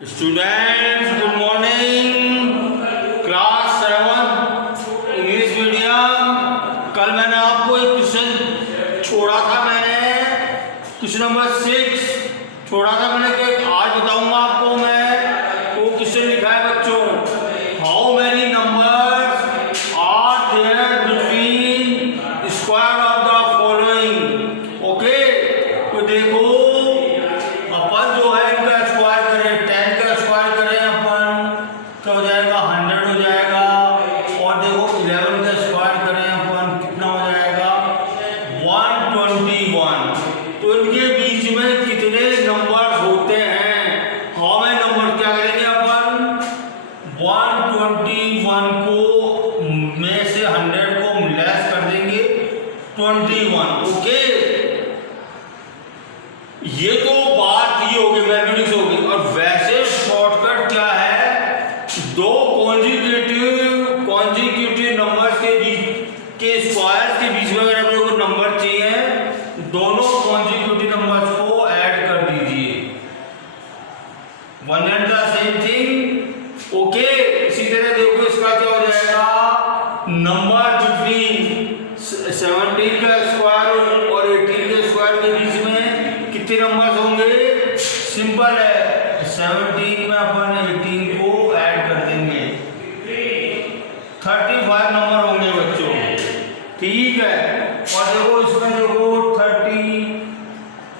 Students good morning. Class 7 English medium. कल मैंने आपको एक क्वेश्चन छोड़ा था, मैंने क्वेश्चन नंबर 6 छोड़ा था मैंने कि आज बताऊंगा आपको मैं। वो क्वेश्चन लिखा है बच्चों, how many numbers are there between square of the following. Okay, तो देखो अपन जो है इनका स्क्वायर करें, 10 का स्क्वायर करें अपन तो हो जाएगा 100 हो जाएगा। और देखो 11 का स्क्वायर करें अपन कितना हो जाएगा 121। तो इनके बीच में कितने नंबर होते हैं, हाउ मैनी नंबर क्या करेंगे अपन 121 को में से 100 को लेस कर देंगे 21। ओके, ये तो बात ही होगी, मैथमेटिक्स होगी। और वैसे शॉर्टकट क्या है, दो कॉन्जिक्यूटिव नंबर्स के बीच के स्क्वायर्स के बीच में अगर आप लोगों को नंबर चाहिए, दोनों कॉन्जिक्यूटिव नंबर्स को ऐड कर दीजिए, one and the same thing. Okay, इसी तरह देखो इसका क्या हो जाएगा, नंबर बिटवीन 17 का स्क्वायर और 18 के स्क्वायर के बीच में कितने नंबर्स होंगे, सिंपल है, 17 में अपन 18 को ऐड कर देंगे, 35 नंबर होंगे बच्चों। ठीक है, और देखो इसमें देखो 30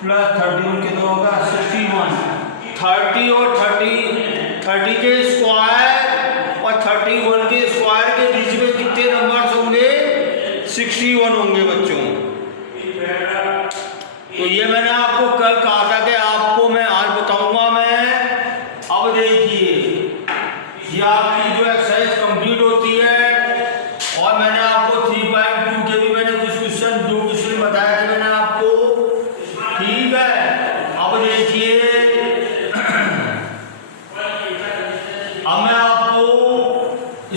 प्लस 31 कितना होगा 61। 30 और 30 के स्क्वायर और 31 के स्क्वायर के बीच में कितने नंबर्स होंगे, 61 होंगे बच्चों। तो ये मैंने आपको कल कहा था कि आपको मैं आज बताऊंगा मैं। अब देखिए ये आपकी जो एक्सरसाइज कंप्लीट होती है, और मैंने आपको 3.2 के भी मैंने कुछ क्वेश्चन, 2 क्वेश्चन बताए थे मैंने आपको। ठीक है, अब देखिए अब मैं आपको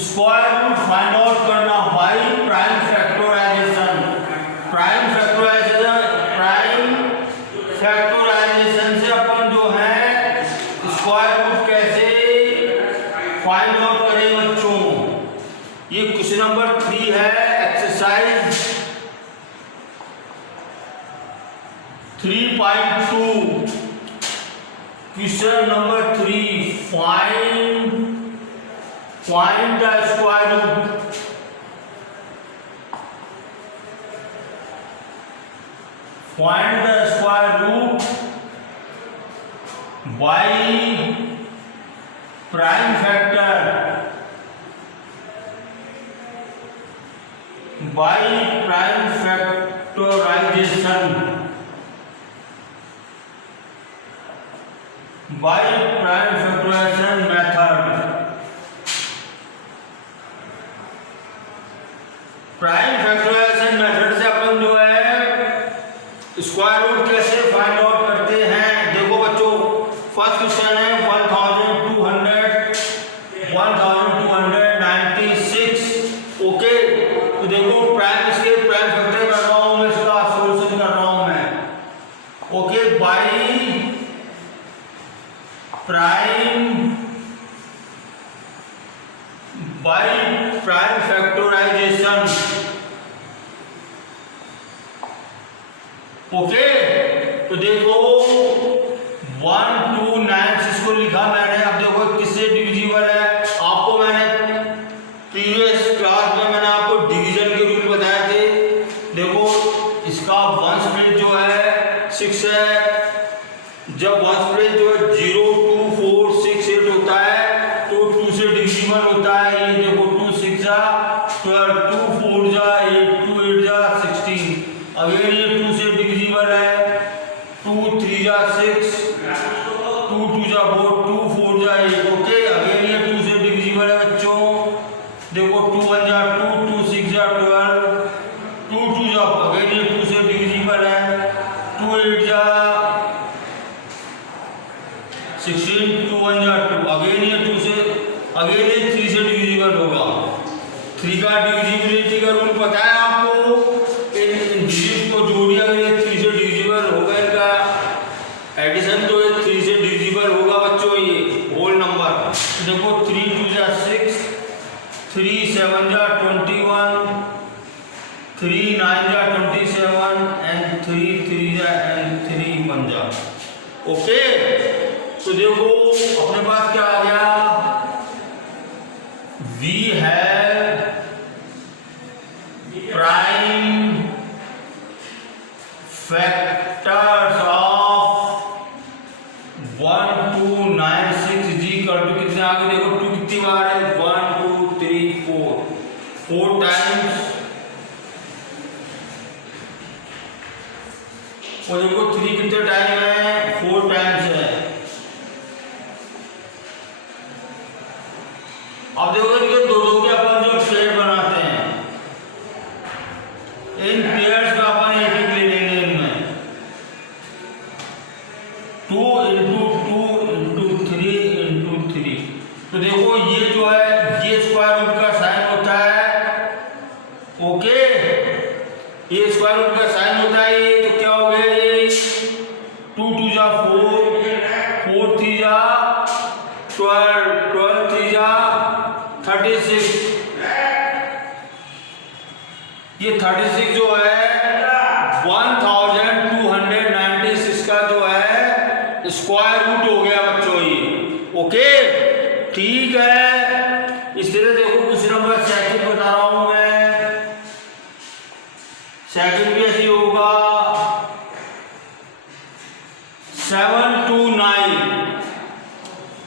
स्क्वायर रूट फाइंड आउट करना by prime factorization. Prime factorization से अपन जो है स्क्वायर रूट कैसे फाइंड आउट करें बच्चों। ये क्वेश्चन नंबर 3 है, exercise 3.2। Question number 3, find the square root. Find the square root by prime factor, by prime factorization, by prime factorization method। Prime factorization method से अपन जो है स्क्वायर रूट कैसे फाइंड आउट करते हैं, देखो बच्चों फर्स्ट क्वेश्चन है 1296। ओके, तो देखो प्राइम इसके प्राइम फैक्टर कर रहा हूं मैं, इसका सॉल्यूशन कर रहा हूं मैं। Okay, by prime factorization. Okay, तो देखो 1296 को लिखा मैंने। अब देखो किससे डिविजिबल है, आपको मैंने प्रीवियस क्लास में मैंने आपको डिवीजन के रूल बताए थे। देखो इसका वंश प्लेस जो है 6 है, जब वंश प्लेस जो है 0 2 4 6 8 होता है तो 2 से डिविजिबल होता है। ये देखो 2 6 जा 12, 2 4 जा 8, 2 8 जा 16। अगेन ये 2 से डिविजिबल है, 2 3 जा 6, 2 2 जा 4, 2 4 जा 8। ओके, अगेन ये 2 से डिविजिबल है बच्चों। देखो 2 1 जा 2, 2 6 जा 12, 2 2 जा, अगेन ये 2 से डिविजिबल है, 2 8 जा 16, 2 1 जा 2, अगेन ये 2 से, अगेन ये 3 से डिविजिबल होगा। 3 का डिविजिबिलिटी का रूल पता है आपको, इन डिजिट को जोड़िए, अगर ये 3 से डिविजिबल होगा, इनका एडिशन तो ये 3 से डिविजिबल होगा बच्चों, ये 7 जा 21, 3 9 जा 27 and 3 3 जा and 3 1 जा। ओके, तो देखो अपने पास क्या आ गया, we have prime factors of 1 2 9 6 जी कर टू कितने आगे देखो, 2 कितनी बार है, 1 2 3 4 टाइम्स, और देखो 3 कितने टाइम है, 4 टाइम्स है। अब देखो ये दो दो के अपन जो पेयर बनाते हैं, इन पेयर्स का अपन एक एक ले लेंगे इनमें, 2 into 2 into 3 into 3। तो देखो ये जो है ये स्क्वायर रूट का साइन होता है, ओके, ये स्क्वायर रूट का साइन होता है, ये तो क्या हो गया, ये 2 2 जा 4, 4 3 जा 12, 12 3 जा 36, ये 36 जो है 1296 का जो है स्क्वायर रूट हो गया बच्चों ये, ओके, ठीक है। इस तरह देखो कुछ नंबर सेकंड बता रहा हूं मैं, सेकंड भी ऐसे होगा 7 2 9,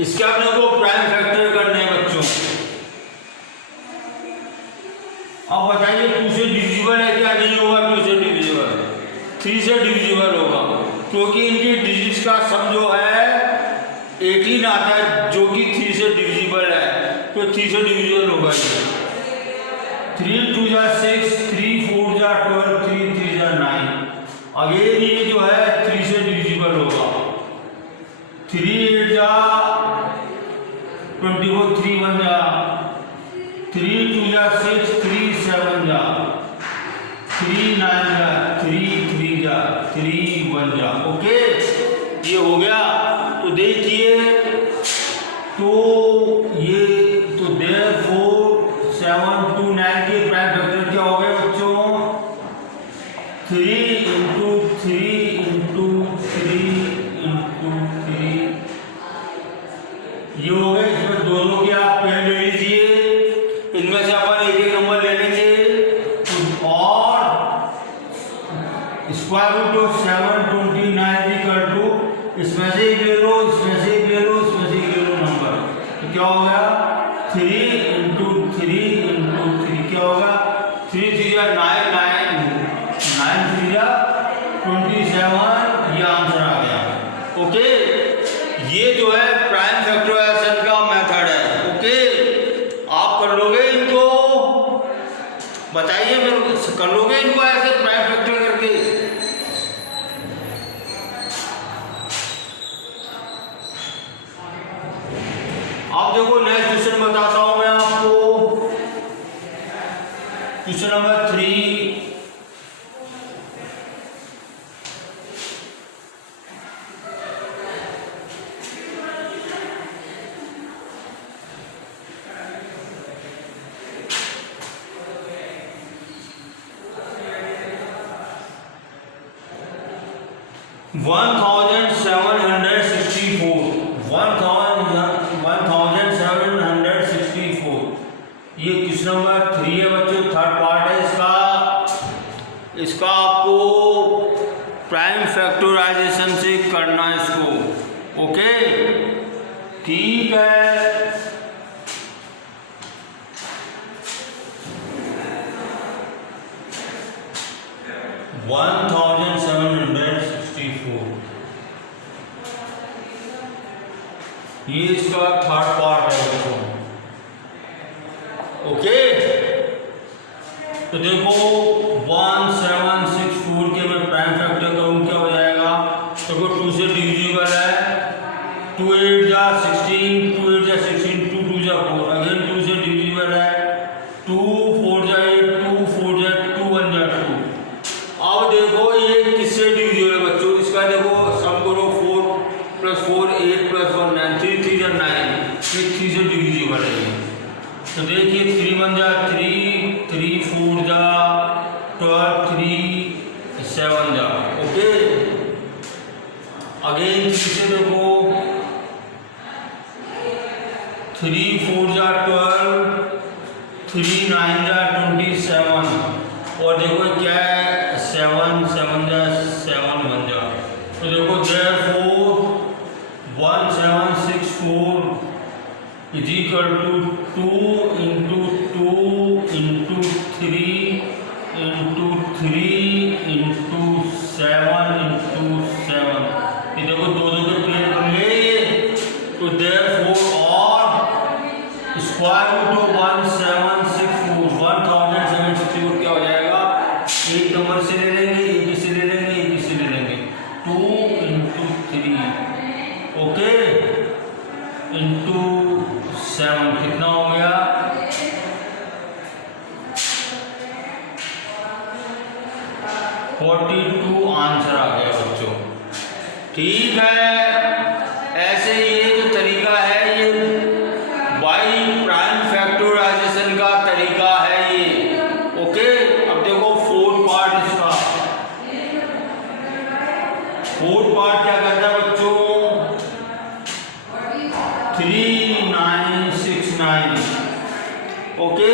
इसके अपने को प्राइम फैक्टर करने हैं बच्चों। अब बताइए 2 से डिविजिबल है क्या, नहीं होगा, 2 से डिविजिबल, 3 से डिविजिबल होगा, क्योंकि इनकी डिजिट्स का सम जो है 18 आता है, जो कि 3 से डिविजिबल है, तो 3 से डिविजिबल होगा ये। 3 2 जा 6, 3 4 जा 12, 3 3 जा 9, अगेन ये जो है 3 से डिविजिबल होगा, 3 8 जा 24, 3 1 जा 3 2 जा 6, 3 7 जा 3 9 जा 3 3 जा 3 1 जा, ओके, ये हो गया। तो देखिए, तो ये तो देयरफॉर 7 2 9 के प्राइम फैक्टर क्या हो गए बच्चों, 3 into 3 into 3 into 3, ये हो गए। इसमें दोनों की आप पेन ले लीजिए, इनमें से अपन एक एक नंबर ले लेंगे, और square root of 729 equal to, इसमें से एक ले लो, इसमें से एक ले लो, इसमें से एक ले लो नंबर, तो क्या हो गया 3 into 3 into 3, क्या होगा 3 3 जा 9 9 9 3 जा 27, ये आंसर आ गया, ओके। ये जो है प्राइम फैक्टराइजेशन का मेथड है, ओके, आप कर लोगे इनको, बताइए मेरे को, कर लोगे इनको ऐसे प्राइम फैक्टर करके। आप देखो नेक्स्ट क्वेश्चन बताता हूं मैं आपको, क्वेश्चन नंबर 3, वन 1764, ये किस नंबर 3 है बच्चों, थर्ड पार्ट है इसका। इसका आपको प्राइम फैक्टराइजेशन से करना है इसको, ओके, ठीक है। ये इसका थर्ड पार्ट है बच्चों, ओके। तो देखो 1764 के मैं प्राइम फैक्टर करूँ क्या हो जाएगा, देखो 2 से डिविजिबल है, 2 8 जा 16, 2 8 जा 16, 2 2 जा 4, अगेन 2 से डिविजिबल है, 2 4 जा 8, 2 4 जा 2 1 जा 2। अब देखो ये किससे डिविजिबल है बच्चों, इसका देखो सम करो, 4 + 4 8 + 1 9, 3 3 जा 9, ये 3 से डिविजिबल है। तो देखिए 3 1 जा 3, 3 4 जा 12, 3 7 जा। ओके अगेन 3 से देखो 3 4 जा 12, 3 9 जा 27 और देखो क्या है 7 7 जा 7 1 जा। तो देखो therefore 1764 is equal to 2 into 2 into 3 into 3 into 7 into 7। ये देखो दो दो के पेड़ बन गए। तो therefore और स्क्वायर रूट ऑफ 1764 1764 क्या हो जाएगा, एक नंबर से ले लेंगे, एक से ले लेंगे, एक से ले लेंगे 2 into 3 ओके into 7 कितना हो गया 42 आंसर आ गया बच्चों। ठीक है, ऐसे ये जो तरीका है ये बाई प्राइम फैक्टराइजेशन का तरीका है ये। ओके अब देखो फोर्थ पार्ट इसका। फोर्थ पार्ट क्या करता है बच्चों 3969। ओके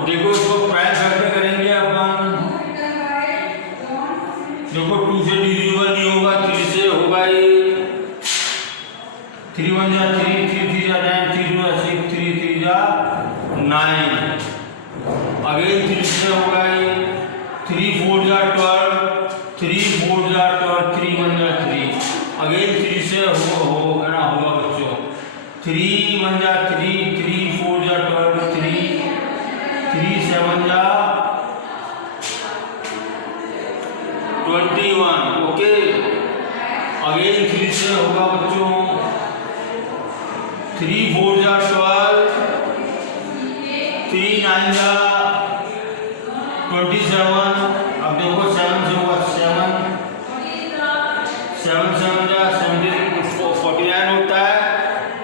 देखो इसको प्राइम फैक्टर करेंगे अपन। देखो 2 से डिविजिबल नहीं होगा, 3 से होगा ये। 3 1 जा 3, 3 3 जा 9, 3 2 जा 6, 3 3 जा 9 अगेन 3 से होगा ये। 3 4 जा 12, 3 4 जा 12, 3 1 जा 3 अगेन 3 से होगा बच्चों। 3 1 जा 3, 3 4 जा 12, 3 7 जा 21 ओके अगेन 3 से होगा बच्चों। 3 4 जा 12, 3 9 जा 27। अब देखो 7 से होगा 7 7 जा 49 होता है।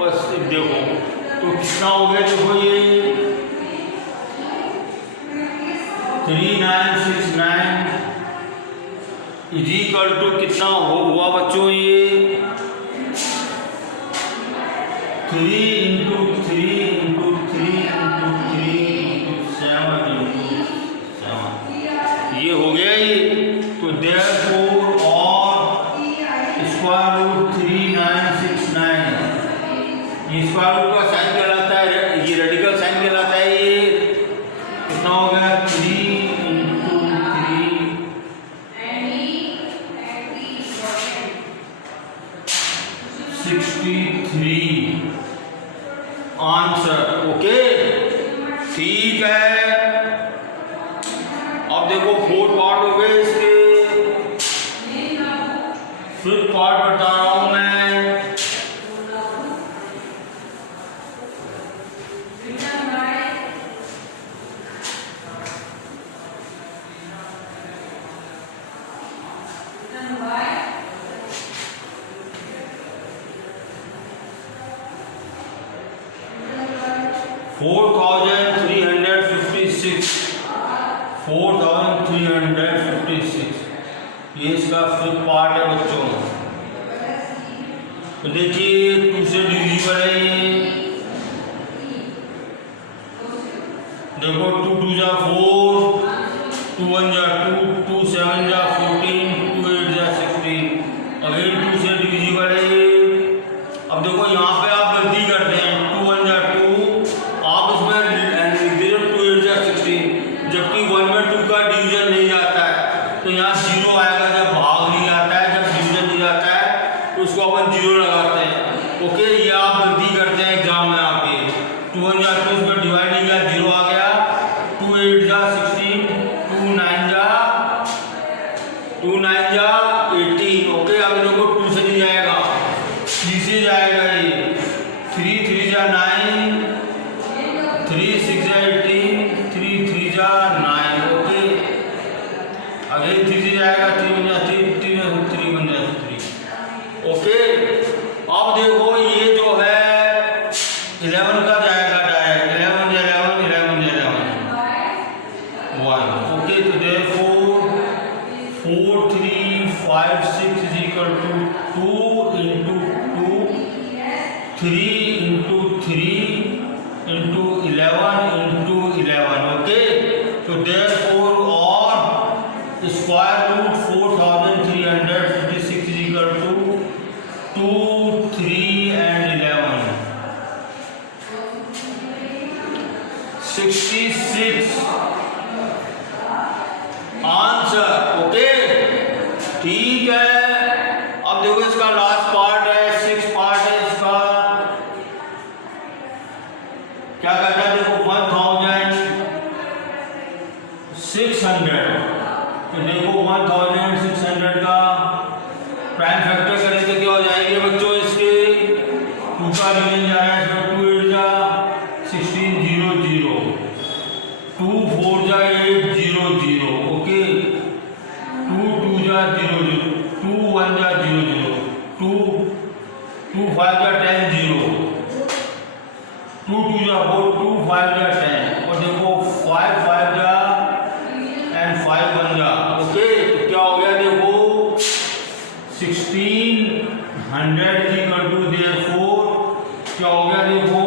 और देखो तो कितना हो गया देखो ये 3969 इज इक्वल टू कितना हुआ बच्चों ये 3 into 3 into 3 into 3 into 7 into 7 ये हो गया ये। तो therefore और स्क्वायर रूट 3969 ये स्क्वायर रूट का साइन कहलाता है, ये रेडिकल साइन कहलाता है। ये कितना हो गया 3 into 3 63 आंसर। ओके ठीक है, अब देखो 4 पार्ट हो गए इसके। फिफ्थ पार्ट बता रहा हूं मैं। ये इसका फिफ्थ पार्ट है बच्चों। तो देखिए 2 से डिविजिबल है ये। देखो 2 2 जा 4, 2 1 जा 2, 2 7 जा 14, 2 8 जा 16 अगेन 2 से डिविजिबल है ये। अब देखो यहाँ पे आप गलती करते हैं 2 1 जा 2 आप इसमें लिख दे 2 8 जा 16 जबकि 1 में 2 का डिवीजन नहीं जाता है। तो यहाँ 0 आएगा जब भाग नहीं जाता है, जब डिवीजन नहीं जाता है तो उसको अपन 0 लगाते हैं। ओके ये आप गलती करते हैं एग्जाम में। आप ये 2 1 जा 2 उसमें डिवाइड नहीं किया 0 आ गया। 2 8 जा 16, 2 9 जा 18। ओके अब देखो 2 से नहीं जाएगा 3 से जाएगा ये। 3 3 जा 9, 3 6 जा 18, 3 3 जा 9 ओके अगेन 3 से जाएगा 3 1 जा 3, 3 1 जा 3 square root 4356 is equal to 2, 3 and 11, 66 answer. Okay ठीक है। अब देखो इसका लास्ट पार्ट है, 6 पार्ट है इसका। क्या कहता है देखो 1600, तो देखो 1600 का प्राइम फैक्टर करें तो क्या हो जाएंगे बच्चों, इसके 2 का डिवीजन जा रहा है, 2 8 जा 16 0 0, 2 4 जा 8 0 0, ओके 2 2 जा 0 0, 2 1 जा 0 0, 2 2 5 जा 10 0, 2 2 जा 4, 2 5 जा 10, और देखो 5 5 जा एंड 5 1 जा, ओके तो क्या हो गया देखो 1600 इज इक्वल टू देयरफॉर क्या हो गया देखो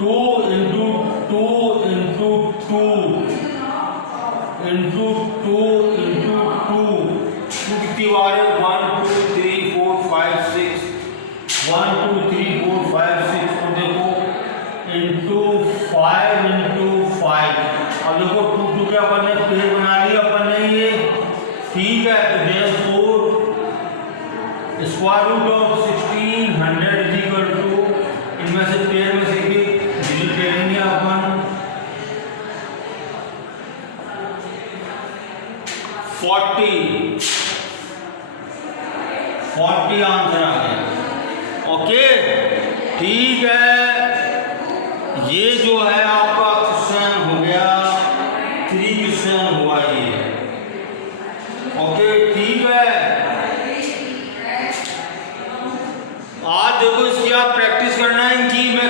2 into 2 into 2 into 2 into 2 कितनी बार है 1 2 3 4 5 6 1 2 3 4 5 6 और देखो into 5 into 5। अब देखो 2 2 क्या अपन ने पेड़ बना लिया अपन ने ये, ठीक है तो therefore square root of 1600 is equal to, इनमें से पेड़ में से डिजिट करेंगे अपन 40 आंसर आ गया। ओके ठीक है, ये जो है आपका क्वेश्चन हो गया, 3 क्वेश्चन हुआ ये। ओके ठीक है, आज देखो इसकी आप प्रैक्टिस करना है, इनकी मैं